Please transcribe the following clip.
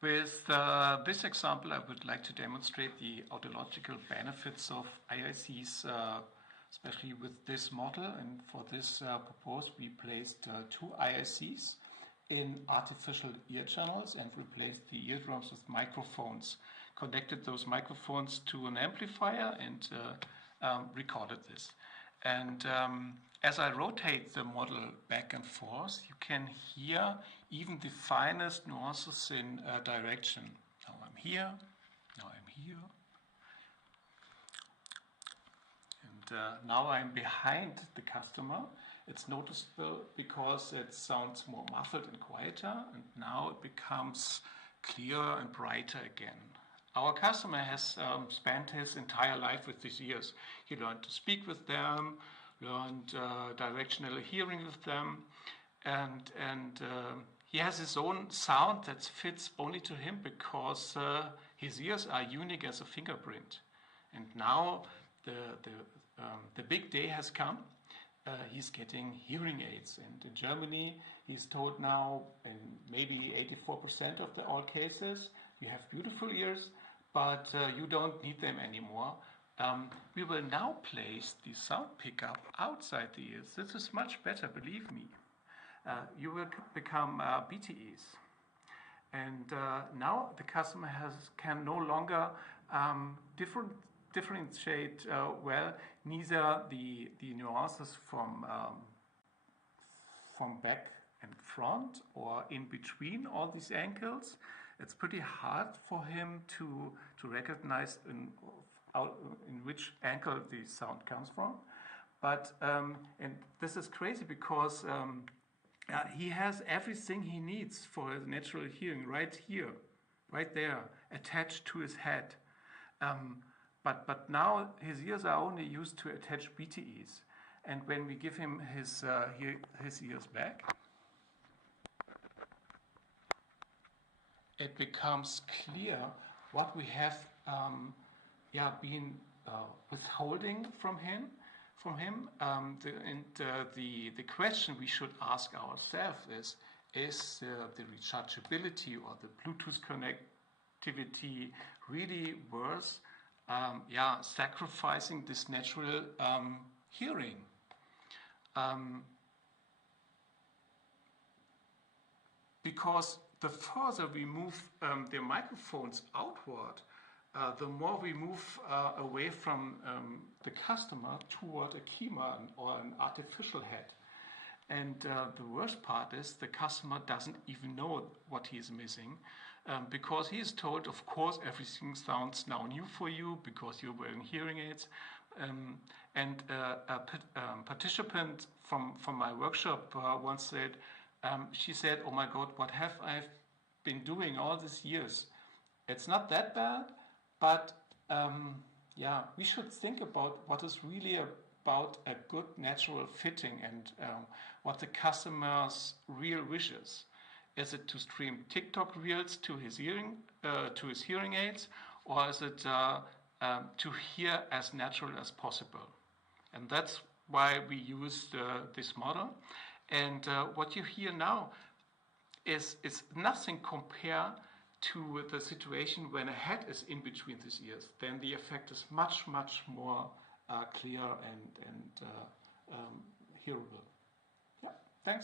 With this example, I would like to demonstrate the audiological benefits of IICs, especially with this model. And for this purpose, we placed two IICs in artificial ear channels and replaced the eardrums with microphones. Connected those microphones to an amplifier and recorded this. And as I rotate the model back and forth, you can hear even the finest nuances in direction. Now I'm here, now I'm here, and now I'm behind the customer. It's noticeable because it sounds more muffled and quieter, and now it becomes clearer and brighter again. Our customer has spent his entire life with these ears. He learned to speak with them, learned directional hearing with them, and he has his own sound that fits only to him because his ears are unique as a fingerprint. And now the big day has come. He's getting hearing aids, and in Germany he's told now in maybe 84% of all cases, you have beautiful ears, but you don't need them anymore. We will now place the sound pickup outside the ears. This is much better, believe me. You will become BTEs. And now the customer can no longer differentiate well neither the nuances from back and front or in between all these ankles. It's pretty hard for him to recognize in which ankle the sound comes from. But and this is crazy because he has everything he needs for his natural hearing right here, right there, attached to his head. But now his ears are only used to attach BTEs. And when we give him his ears back, it becomes clear what we have been withholding from him. The question we should ask ourselves is the rechargeability or the Bluetooth connectivity really worth sacrificing this natural hearing? Because the further we move the microphones outward, the more we move away from the customer toward a keyman or an artificial head. And the worst part is the customer doesn't even know what he is missing because he is told, of course, everything sounds now new for you because you're wearing hearing aids. And a participant from my workshop once said, she said, "Oh my God, what have I been doing all these years? It's not that bad, but we should think about what is really about a good natural fitting and what the customer's real wishes. Is it to stream TikTok reels to his hearing aids, or is it to hear as natural as possible?" And that's why we use this model. And what you hear now is nothing compared to the situation when a head is in between these ears. Then the effect is much more clear and hearable.